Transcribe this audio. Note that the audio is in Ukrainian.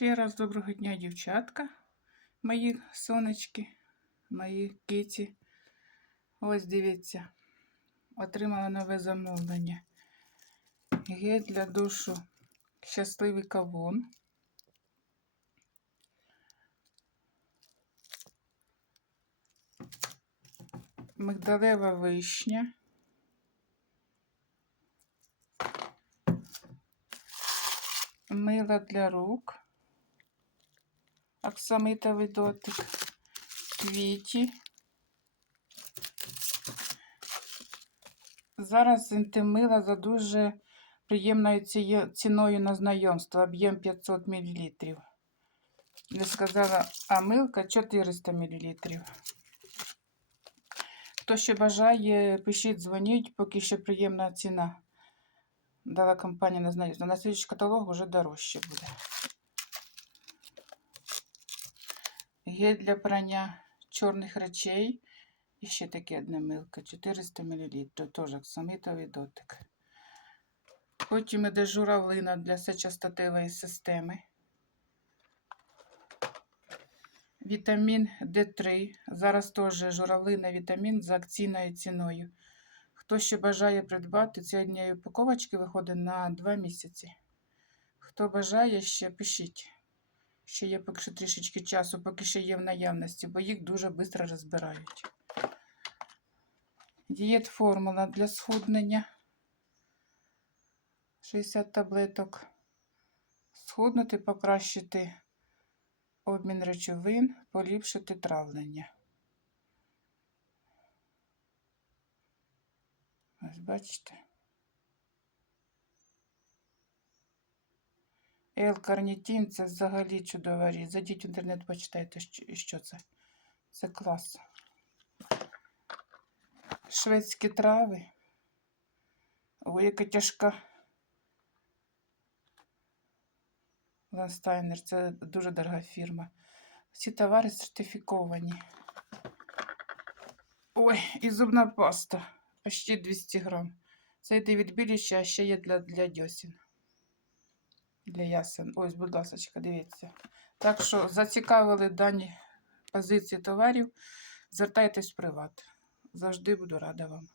Ще раз доброго дня, дівчатка, мої сонечки, мої киті. Ось дивіться, отримала нове замовлення. Гель для душу щасливий кавун. Мигдалева вишня. Мило для рук. Оксамитовий дотик. Квіті. Зараз інтимила за дуже приємною ціною на знайомство. Об'єм 500 мл. Не сказала, а милка 400 мл. Хто ще бажає, пишіть, дзвоніть, поки ще приємна ціна. Дала компанія на знайомство. На слідчий каталог вже дорожче буде. Гель для прання чорних речей. І ще таке одне милка. 400 мл. Теж оксамитовий дотик. Потім іде журавлина для сечостатевої системи. Вітамін D3. Зараз теж журавлина вітамін за акційною ціною. Хто ще бажає придбати, ці однієї упаковочки виходить на 2 місяці. Хто бажає, ще пишіть. Ще є поки що трішечки часу, поки ще є в наявності, бо їх дуже швидко розбирають. Дієт формула для схуднення. 60 таблеток. Схуднути, покращити обмін речовин, поліпшити травлення. Ось бачите. L-карнітин це взагалі чудова річ. Зайдіть в інтернет, почитайте, що це. Це клас. Шведські трави. Ой, яка тяжка. Ланстайнер, це дуже дорога фірма. Всі товари сертифіковані. Ой, і зубна паста. Почти 200 грам. Це йде від біліща, а ще є для, для дьосін. Для ясен. Ось, будь ласка, дивіться. Так що зацікавили дані позиції товарів. Звертайтесь в приват. Завжди буду рада вам.